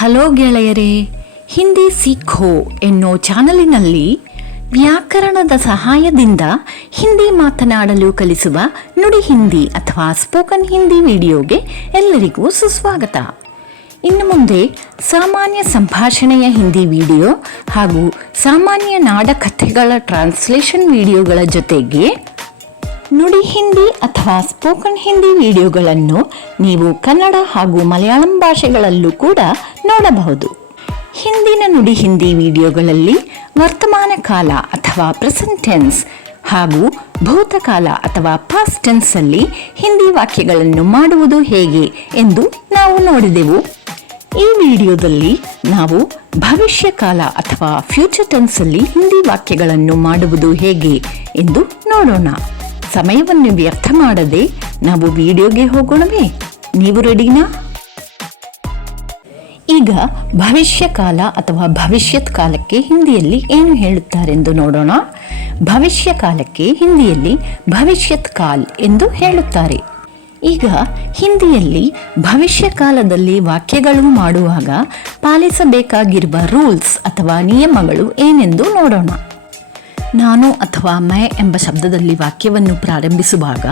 Hello ಗೆಳೆಯರೇ, ಹಿಂದಿ ಸಿಖೋ ಎನ್ನೋ ಚಾನಲಿನಲ್ಲಿ ವ್ಯಾಕರಣದ ಸಹಾಯದಿಂದ ಹಿಂದಿ ಮಾತನಾಡಲು ಕಲಿಸುವ ನುಡಿ ಹಿಂದಿ ಅಥವಾ ಸ್ಪೋಕನ್ ಹಿಂದಿ ವಿಡಿಯೋಗೆ ಎಲ್ಲರಿಗೂ ಸುಸ್ವಾಗತ. ಇನ್ನು ಮುಂದೆ ಸಾಮಾನ್ಯ ಸಂಭಾಷಣೆಯ ಹಿಂದಿ ವಿಡಿಯೋ ಹಾಗೂ ಸಾಮಾನ್ಯ ನಾಡಕಥೆಗಳ ಟ್ರಾನ್ಸ್ಲೇಷನ್ ವಿಡಿಯೋಗಳ ಜೊತೆಗೆ ನುಡಿ ಹಿಂದಿ ಅಥವಾ ಸ್ಪೋಕನ್ ಹಿಂದಿ ವಿಡಿಯೋಗಳನ್ನು ನೀವು ಕನ್ನಡ ಹಾಗೂ ಮಲಯಾಳಂ ಭಾಷೆಗಳಲ್ಲೂ ಕೂಡ ನೋಡಬಹುದು. ಹಿಂದಿನ ನುಡಿ ಹಿಂದಿ ವಿಡಿಯೋಗಳಲ್ಲಿ ವರ್ತಮಾನ ಕಾಲ ಅಥವಾ ಪ್ರೆಸೆಂಟ್ ಟೆನ್ಸ್ ಹಾಗೂ ಭೂತಕಾಲ ಅಥವಾ ಪಾಸ್ಟ್ ಟೆನ್ಸ್ ಅಲ್ಲಿ ಹಿಂದಿ ವಾಕ್ಯಗಳನ್ನು ಮಾಡುವುದು ಹೇಗೆ ಎಂದು ನಾವು ನೋಡಿದೆವು. ಈ ವಿಡಿಯೋದಲ್ಲಿ ನಾವು ಭವಿಷ್ಯ ಕಾಲ ಅಥವಾ ಫ್ಯೂಚರ್ ಟೆನ್ಸ್ ಅಲ್ಲಿ ಹಿಂದಿ ವಾಕ್ಯಗಳನ್ನು ಮಾಡುವುದು ಹೇಗೆ ಎಂದು ನೋಡೋಣ. ಸಮಯವನ್ನು ವ್ಯರ್ಥ ಮಾಡದೆ ನಾವು ವಿಡಿಯೋಗೆ ಹೋಗೋಣವೇ? ನೀವು ರೆಡಿನಾ? ಈಗ ಭವಿಷ್ಯ ಕಾಲ ಅಥವಾ ಭವಿಷ್ಯತ್ ಕಾಲಕ್ಕೆ ಹಿಂದಿಯಲ್ಲಿ ಏನು ಹೇಳುತ್ತಾರೆಂದು ನೋಡೋಣ. ಭವಿಷ್ಯ ಕಾಲಕ್ಕೆ ಹಿಂದಿಯಲ್ಲಿ ಭವಿಷ್ಯತ್ ಕಾಲ್ ಎಂದು ಹೇಳುತ್ತಾರೆ. ಈಗ ಹಿಂದಿಯಲ್ಲಿ ಭವಿಷ್ಯ ಕಾಲದಲ್ಲಿ ವಾಕ್ಯಗಳು ಮಾಡುವಾಗ ಪಾಲಿಸಬೇಕಾಗಿರುವ ರೂಲ್ಸ್ ಅಥವಾ ನಿಯಮಗಳು ಏನೆಂದು ನೋಡೋಣ. ನಾನು ಅಥವಾ ಮೈ ಎಂಬ ಶಬ್ದದಲ್ಲಿ ವಾಕ್ಯವನ್ನು ಪ್ರಾರಂಭಿಸುವಾಗ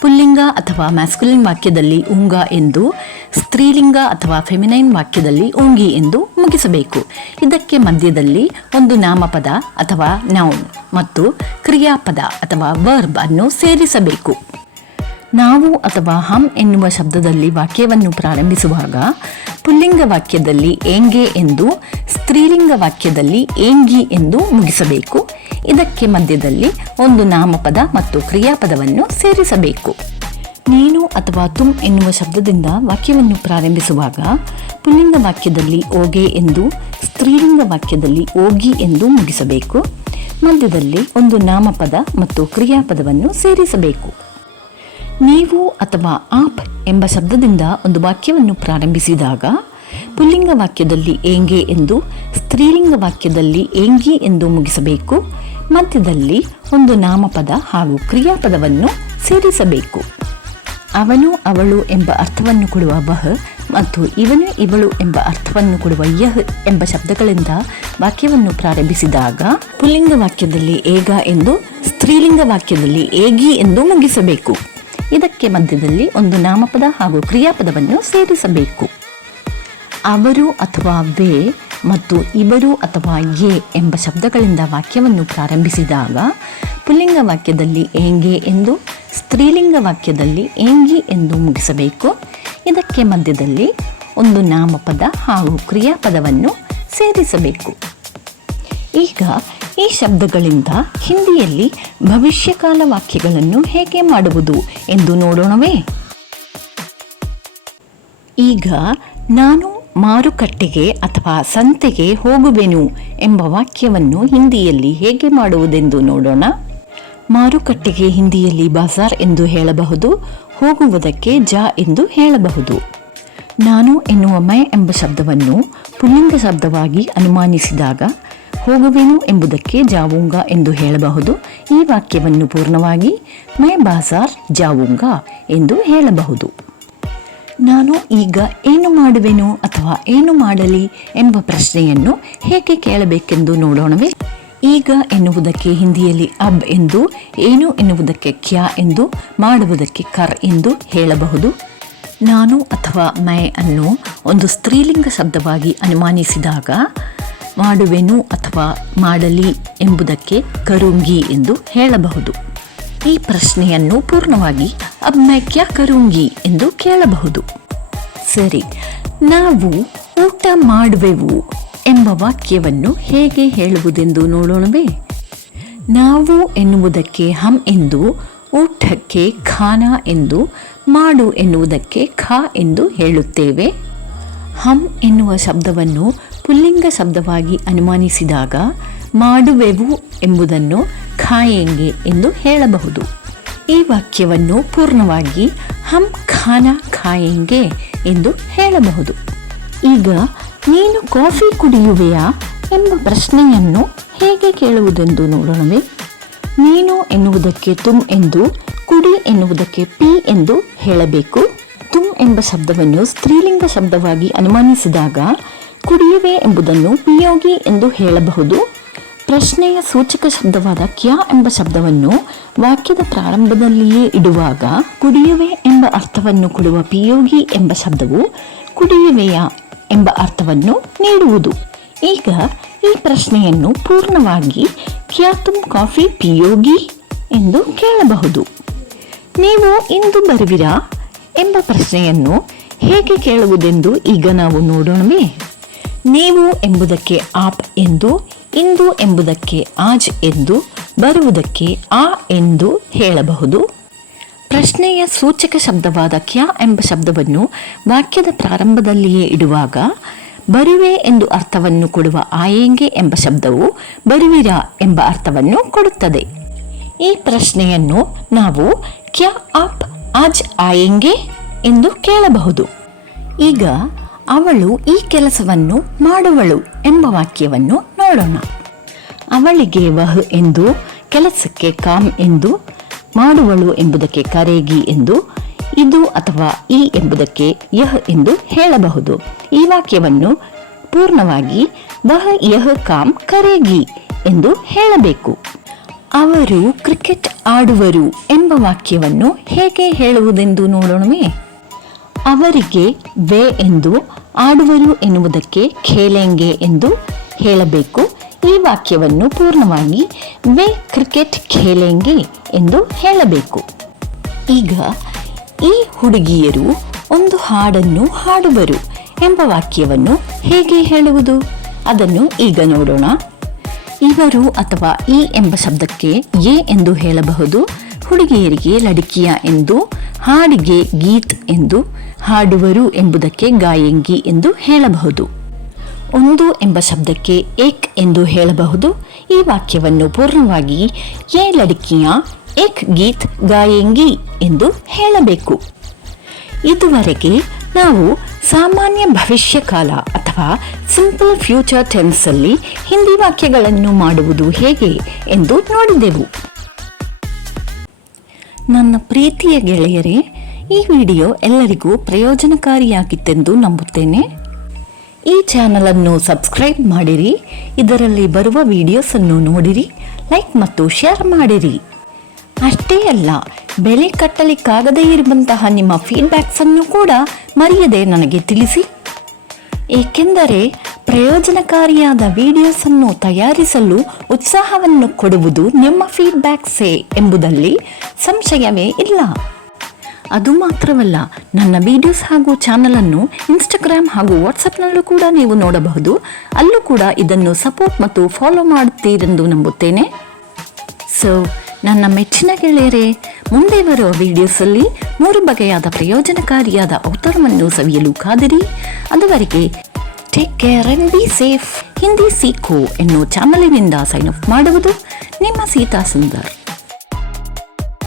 ಪುಲ್ಲಿಂಗ ಅಥವಾ ಮ್ಯಾಸ್ಕುಲಿನ್ ವಾಕ್ಯದಲ್ಲಿ ಉಂಗ ಎಂದು, ಸ್ತ್ರೀಲಿಂಗ ಅಥವಾ ಫೆಮಿನೈನ್ ವಾಕ್ಯದಲ್ಲಿ ಉಂಗಿ ಎಂದು ಮುಗಿಸಬೇಕು. ಇದಕ್ಕೆ ಮಧ್ಯದಲ್ಲಿ ಒಂದು ನಾಮಪದ ಅಥವಾ ನೌನ್ ಮತ್ತು ಕ್ರಿಯಾಪದ ಅಥವಾ ವರ್ಬ್ ಅನ್ನು ಸೇರಿಸಬೇಕು. ನಾವು ಅಥವಾ ಹಮ್ ಎನ್ನುವ ಶಬ್ದದಲ್ಲಿ ವಾಕ್ಯವನ್ನು ಪ್ರಾರಂಭಿಸುವಾಗ ಪುಲ್ಲಿಂಗ ವಾಕ್ಯದಲ್ಲಿ ಏಂಗೆ ಎಂದು, ಸ್ತ್ರೀಲಿಂಗ ವಾಕ್ಯದಲ್ಲಿ ಏಂಗಿ ಎಂದು ಮುಗಿಸಬೇಕು. ಇದಕ್ಕೆ ಮಧ್ಯದಲ್ಲಿ ಒಂದು ನಾಮಪದ ಮತ್ತು ಕ್ರಿಯಾಪದವನ್ನು ಸೇರಿಸಬೇಕು. ನೀನು ಅಥವಾ ತುಮ್ ಎನ್ನುವ ಶಬ್ದದಿಂದ ವಾಕ್ಯವನ್ನು ಪ್ರಾರಂಭಿಸುವಾಗ ಪುಲ್ಲಿಂಗ ವಾಕ್ಯದಲ್ಲಿ ಓಗೆ ಎಂದು, ಸ್ತ್ರೀಲಿಂಗ ವಾಕ್ಯದಲ್ಲಿ ಓಗಿ ಎಂದು ಮುಗಿಸಬೇಕು. ಮಧ್ಯದಲ್ಲಿ ಒಂದು ನಾಮಪದ ಮತ್ತು ಕ್ರಿಯಾಪದವನ್ನು ಸೇರಿಸಬೇಕು. ನೀವು ಅಥವಾ ಆಪ್ ಎಂಬ ಶಬ್ದದಿಂದ ಒಂದು ವಾಕ್ಯವನ್ನು ಪ್ರಾರಂಭಿಸಿದಾಗ ಪುಲ್ಲಿಂಗ ವಾಕ್ಯದಲ್ಲಿ ಏಂಗೆ ಎಂದು, ಸ್ತ್ರೀಲಿಂಗ ವಾಕ್ಯದಲ್ಲಿ ಏಂಗಿ ಎಂದು ಮುಗಿಸಬೇಕು. ಮಧ್ಯದಲ್ಲಿ ಒಂದು ನಾಮಪದ ಹಾಗೂ ಕ್ರಿಯಾಪದವನ್ನು ಸೇರಿಸಬೇಕು. ಅವನು ಅವಳು ಎಂಬ ಅರ್ಥವನ್ನು ಕೊಡುವ ವಹ ಮತ್ತು ಇವನು ಇವಳು ಎಂಬ ಅರ್ಥವನ್ನು ಕೊಡುವ ಯಹ್ ಎಂಬ ಶಬ್ದಗಳಿಂದ ವಾಕ್ಯವನ್ನು ಪ್ರಾರಂಭಿಸಿದಾಗ ಪುಲ್ಲಿಂಗ ವಾಕ್ಯದಲ್ಲಿ ಏಗ ಎಂದು, ಸ್ತ್ರೀಲಿಂಗ ವಾಕ್ಯದಲ್ಲಿ ಏಗಿ ಎಂದು ಮುಗಿಸಬೇಕು. ಇದಕ್ಕೆ ಮಧ್ಯದಲ್ಲಿ ಒಂದು ನಾಮಪದ ಹಾಗೂ ಕ್ರಿಯಾಪದವನ್ನು ಸೇರಿಸಬೇಕು. ಅವರು ಅಥವಾ ವೇ ಮತ್ತು ಇವರು ಅಥವಾ ಯೇ ಎಂಬ ಶಬ್ದಗಳಿಂದ ವಾಕ್ಯವನ್ನು ಪ್ರಾರಂಭಿಸಿದಾಗ ಪುಲ್ಲಿಂಗ ವಾಕ್ಯದಲ್ಲಿ ಏಂಗೆ ಎಂದು, ಸ್ತ್ರೀಲಿಂಗ ವಾಕ್ಯದಲ್ಲಿ ಏಂಗಿ ಎಂದು ಮುಗಿಸಬೇಕು. ಇದಕ್ಕೆ ಮಧ್ಯದಲ್ಲಿ ಒಂದು ನಾಮಪದ ಹಾಗೂ ಕ್ರಿಯಾಪದವನ್ನು ಸೇರಿಸಬೇಕು. ಈಗ ಈ ಶಬ್ದಗಳಿಂದ ಹಿಂದಿಯಲ್ಲಿ ಭವಿಷ್ಯಕಾಲ ವಾಕ್ಯಗಳನ್ನು ಹೇಗೆ ಮಾಡುವುದು ಎಂದು ನೋಡೋಣವೇ? ಈಗ ನಾನು ಮಾರುಕಟ್ಟೆಗೆ ಅಥವಾ ಸಂತೆಗೆ ಹೋಗುವೆನು ಎಂಬ ವಾಕ್ಯವನ್ನು ಹಿಂದಿಯಲ್ಲಿ ಹೇಗೆ ಮಾಡುವುದೆಂದು ನೋಡೋಣ. ಮಾರುಕಟ್ಟೆಗೆ ಹಿಂದಿಯಲ್ಲಿ ಬಾಜಾರ್ ಎಂದು ಹೇಳಬಹುದು. ಹೋಗುವುದಕ್ಕೆ ಜಾ ಎಂದು ಹೇಳಬಹುದು. ನಾನು ಎನ್ನುವ ಮೈ ಎಂಬ ಶಬ್ದವನ್ನು ಪುಲ್ಲಿಂಗ ಶಬ್ದವಾಗಿ ಅನುಮಾನಿಸಿದಾಗ ಹೋಗುವೆನು ಎಂಬುದಕ್ಕೆ ಜಾವುಂಗ ಎಂದು ಹೇಳಬಹುದು. ಈ ವಾಕ್ಯವನ್ನು ಪೂರ್ಣವಾಗಿ ಮೈ ಬಾಜಾರ್ ಜಾವುಂಗ ಎಂದು ಹೇಳಬಹುದು. ನಾನು ಈಗ ಏನು ಮಾಡುವೆನು ಅಥವಾ ಏನು ಮಾಡಲಿ ಎಂಬ ಪ್ರಶ್ನೆಯನ್ನು ಹೇಗೆ ಕೇಳಬೇಕೆಂದು ನೋಡೋಣವೇ? ಈಗ ಎನ್ನುವುದಕ್ಕೆ ಹಿಂದಿಯಲ್ಲಿ ಅಬ್ ಎಂದು, ಏನು ಎನ್ನುವುದಕ್ಕೆ ಕ್ಯಾ ಎಂದು, ಮಾಡುವುದಕ್ಕೆ ಕರ್ ಎಂದು ಹೇಳಬಹುದು. ನಾನು ಅಥವಾ ಮೈ ಅನ್ನು ಒಂದು ಸ್ತ್ರೀಲಿಂಗ ಶಬ್ದವಾಗಿ ಅನುಮಾನಿಸಿದಾಗ ಮಾಡುವೆನು ಅಥವಾ ಮಾಡಲಿ ಎಂಬುದಕ್ಕೆ ಕರುಂಗಿ ಎಂದು ಹೇಳಬಹುದು. ಈ ಪ್ರಶ್ನೆಯನ್ನು ಪೂರ್ಣವಾಗಿ ಅಬ್ ಮೈ ಕ್ಯಾ ಕರುಂಗಿ ಎಂದು ಕೇಳಬಹುದು. ಸರಿ, ನಾವು ಊಟ ಮಾಡುವೆವು ಎಂಬ ವಾಕ್ಯವನ್ನು ಹೇಗೆ ಹೇಳುವುದೆಂದು ನೋಡೋಣವೇ? ನಾವು ಎನ್ನುವುದಕ್ಕೆ ಹಮ್ ಎಂದು, ಊಟಕ್ಕೆ ಖಾನಾ ಎಂದು, ಮಾಡು ಎನ್ನುವುದಕ್ಕೆ ಖಾ ಎಂದು ಹೇಳುತ್ತೇವೆ. ಹಮ್ ಎನ್ನುವ ಶಬ್ದವನ್ನು ಪುಲ್ಲಿಂಗ ಶಬ್ದವಾಗಿ ಅನುಮಾನಿಸಿದಾಗ ಮಾಡುವೆವು ಎಂಬುದನ್ನು ಖಾಯೆಂಗೆ ಎಂದು ಹೇಳಬಹುದು. ಈ ವಾಕ್ಯವನ್ನು ಪೂರ್ಣವಾಗಿ ಹಮ್ ಖಾನಾ ಖಾಯೆಂಗೆ ಎಂದು ಹೇಳಬಹುದು. ಈಗ ನೀನು ಕಾಫಿ ಕುಡಿಯುವೆಯಾ ಎಂಬ ಪ್ರಶ್ನೆಯನ್ನು ಹೇಗೆ ಕೇಳುವುದೆಂದು ನೋಡೋಣವೇ? ನೀನು ಎನ್ನುವುದಕ್ಕೆ ತುಮ್ ಎಂದು, ಕುಡಿ ಎನ್ನುವುದಕ್ಕೆ ಪಿ ಎಂದು ಹೇಳಬೇಕು. ತುಮ್ ಎಂಬ ಶಬ್ದವನ್ನು ಸ್ತ್ರೀಲಿಂಗ ಶಬ್ದವಾಗಿ ಅನುಮಾನಿಸಿದಾಗ ಕುಡಿಯುವೆ ಎಂಬುದನ್ನು ಪಿಯೋಗಿ ಎಂದು ಹೇಳಬಹುದು. ಪ್ರಶ್ನೆಯ ಸೂಚಕ ಶಬ್ದವಾದ ಕ್ಯಾ ಎಂಬ ಶಬ್ದವನ್ನು ವಾಕ್ಯದ ಪ್ರಾರಂಭದಲ್ಲಿಯೇ ಇಡುವಾಗ ಕುಡಿಯುವೆ ಎಂಬ ಅರ್ಥವನ್ನು ಕೊಡುವ ಪಿಯೋಗಿ ಎಂಬ ಶಬ್ದವು ಕುಡಿಯುವೆಯ ಎಂಬ ಅರ್ಥವನ್ನು ನೀಡುವುದು. ಈಗ ಈ ಪ್ರಶ್ನೆಯನ್ನು ಪೂರ್ಣವಾಗಿ ಕ್ಯಾ ತುಮ್ ಕಾಫಿ ಪಿಯೋಗಿ ಎಂದು ಕೇಳಬಹುದು. ನೀವು ಇಂದು ಬರುವಿರಾ ಎಂಬ ಪ್ರಶ್ನೆಯನ್ನು ಹೇಗೆ ಕೇಳುವುದೆಂದು ಈಗ ನಾವು ನೋಡೋಣವೇ. ನೀವು ಎಂಬುದಕ್ಕೆ ಆಪ್ ಎಂದು, ಇಂದು ಎಂಬುದಕ್ಕೆ ಆಜ್ ಎಂದು, ಬರುವುದಕ್ಕೆ ಆ ಎಂದು ಹೇಳಬಹುದು. ಪ್ರಶ್ನೆಯ ಸೂಚಕ ಶಬ್ದವಾದ ಕ್ಯಾ ಎಂಬ ಶಬ್ದವನ್ನು ವಾಕ್ಯದ ಪ್ರಾರಂಭದಲ್ಲಿಯೇ ಇಡುವಾಗ ಬರುವೆ ಎಂದು ಅರ್ಥವನ್ನು ಕೊಡುವ ಆಯೇಂಗೆ ಎಂಬ ಶಬ್ದವು ಬರುವಿರಾ ಎಂಬ ಅರ್ಥವನ್ನು ಕೊಡುತ್ತದೆ. ಈ ಪ್ರಶ್ನೆಯನ್ನು ನಾವು ಕ್ಯಾ ಆಪ್ ಆಜ್ ಆಯೇಂಗೆ ಎಂದು ಕೇಳಬಹುದು. ಈಗ ಅವಳು ಈ ಕೆಲಸವನ್ನು ಮಾಡುವಳು ಎಂಬ ವಾಕ್ಯವನ್ನು ನೋಡೋಣ. ಅವಳಿಗೆ ವಹ್ ಎಂದು, ಕೆಲಸಕ್ಕೆ ಕಾಮ್ ಎಂದು, ಮಾಡುವಳು ಎಂಬುದಕ್ಕೆ ಕರೇಗಿ ಎಂದು, ಇದು ಅಥವಾ ಈ ಎಂಬುದಕ್ಕೆ ಯಹ್ ಎಂದು ಹೇಳಬಹುದು. ಈ ವಾಕ್ಯವನ್ನು ಪೂರ್ಣವಾಗಿ ವಹ್ ಯಹ್ ಕಾಮ್ ಕರೇಗಿ ಎಂದು ಹೇಳಬೇಕು. ಅವರು ಕ್ರಿಕೆಟ್ ಆಡುವರು ಎಂಬ ವಾಕ್ಯವನ್ನು ಹೇಗೆ ಹೇಳುವುದೆಂದು ನೋಡೋಣವೇ. ಅವರಿಗೆ ವೇ ಎಂದು, ಆಡುವರು ಎನ್ನುವುದಕ್ಕೆ ಖೇಲೆಂಗೆ ಎಂದು ಹೇಳಬೇಕು. ಈ ವಾಕ್ಯವನ್ನು ಪೂರ್ಣವಾಗಿ ವೇ ಕ್ರಿಕೆಟ್ ಖೇಲೆಂಗೆ ಎಂದು ಹೇಳಬೇಕು. ಈಗ ಈ ಹುಡುಗಿಯರು ಒಂದು ಹಾಡನ್ನು ಹಾಡುವರು ಎಂಬ ವಾಕ್ಯವನ್ನು ಹೇಗೆ ಹೇಳುವುದು ಅದನ್ನು ಈಗ ನೋಡೋಣ. ಇವರು ಅಥವಾ ಈ ಎಂಬ ಶಬ್ದಕ್ಕೆ ಯೇ ಎಂದು ಹೇಳಬಹುದು. ಹುಡುಗಿಯರಿಗೆ ಲಡಿಕಿಯ ಎಂದು, ಹಾಡಿಗೆ ಗೀತ್ ಎಂದು, ಹಾಡುವರು ಎಂಬುದಕ್ಕೆ ಗಾಯಂಗಿ ಎಂದು ಹೇಳಬಹುದು. ಒಂದು ಎಂಬ ಶಬ್ದಕ್ಕೆ ಏಕ್ ಎಂದು ಹೇಳಬಹುದು. ಈ ವಾಕ್ಯವನ್ನು ಪೂರ್ಣವಾಗಿ ಯೇ ಲಡಿಕಿಯ ಏಕ್ ಗೀತ್ ಗಾಯಂಗಿ ಎಂದು ಹೇಳಬೇಕು. ಇದುವರೆಗೆ ನಾವು ಸಾಮಾನ್ಯ ಭವಿಷ್ಯಕಾಲ ಅಥವಾ ಸಿಂಪಲ್ ಫ್ಯೂಚರ್ ಟೆನ್ಸಲ್ಲಿ ಹಿಂದಿ ವಾಕ್ಯಗಳನ್ನು ಮಾಡುವುದು ಹೇಗೆ ಎಂದು ನೋಡಿದೆವು. ನನ್ನ ಪ್ರೀತಿಯ ಗೆಳೆಯರೇ, ಈ ವಿಡಿಯೋ ಎಲ್ಲರಿಗೂ ಪ್ರಯೋಜನಕಾರಿಯಾಗಿತ್ತೆಂದು ನಂಬುತ್ತೇನೆ. ಈ ಚಾನಲನ್ನು ಸಬ್ಸ್ಕ್ರೈಬ್ ಮಾಡಿರಿ, ಇದರಲ್ಲಿ ಬರುವ ವಿಡಿಯೋಸನ್ನು ನೋಡಿರಿ, ಲೈಕ್ ಮತ್ತು ಶೇರ್ ಮಾಡಿರಿ. ಅಷ್ಟೇ ಅಲ್ಲ, ಬೆಲೆ ಕಟ್ಟಲಿಕ್ಕಾಗದೇ ಇರುವಂತಹ ನಿಮ್ಮ ಫೀಡ್ಬ್ಯಾಕ್ಸನ್ನು ಕೂಡ ಮರೆಯದೆ ನನಗೆ ತಿಳಿಸಿ. ಏಕೆಂದರೆ ಪ್ರಯೋಜನಕಾರಿಯಾದ ವಿಡಿಯೋಸನ್ನು ತಯಾರಿಸಲು ಉತ್ಸಾಹವನ್ನು ಕೊಡುವುದು ನಿಮ್ಮ ಫೀಡ್ಬ್ಯಾಕ್ಸೇ ಎಂಬುದರಲ್ಲಿ ಸಂಶಯವೇ ಇಲ್ಲ. ಅದು ಮಾತ್ರವಲ್ಲ, ನನ್ನ ವಿಡಿಯೋಸ್ ಹಾಗೂ ಚಾನಲನ್ನು ಇನ್ಸ್ಟಾಗ್ರಾಮ್ ಹಾಗೂ ವಾಟ್ಸಪ್ನಲ್ಲೂ ಕೂಡ ನೀವು ನೋಡಬಹುದು. ಅಲ್ಲೂ ಕೂಡ ಇದನ್ನು ಸಪೋರ್ಟ್ ಮತ್ತು ಫಾಲೋ ಮಾಡುತ್ತೀರೆಂದು ನಂಬುತ್ತೇನೆ. ಸೊ ನನ್ನ ಮೆಚ್ಚಿನ ಗೆಳೆಯರೇ, ಮುಂದೆ ಬರುವ ವಿಡಿಯೋಸಲ್ಲಿ 3 ಬಗೆಯಾದ ಪ್ರಯೋಜನಕಾರಿಯಾದ ಔತಣವನ್ನು ಸವಿಯಲು ಕಾದಿರಿ. ಅದುವರೆಗೆ take care and be safe. Hindi Seekho ಎನ್ನುವ ಚಾನಲಿನಿಂದ ಸೈನ್ ಆಫ್ ಮಾಡುವುದು ನಿಮ್ಮ ಸೀತಾ ಸುಂದರ್.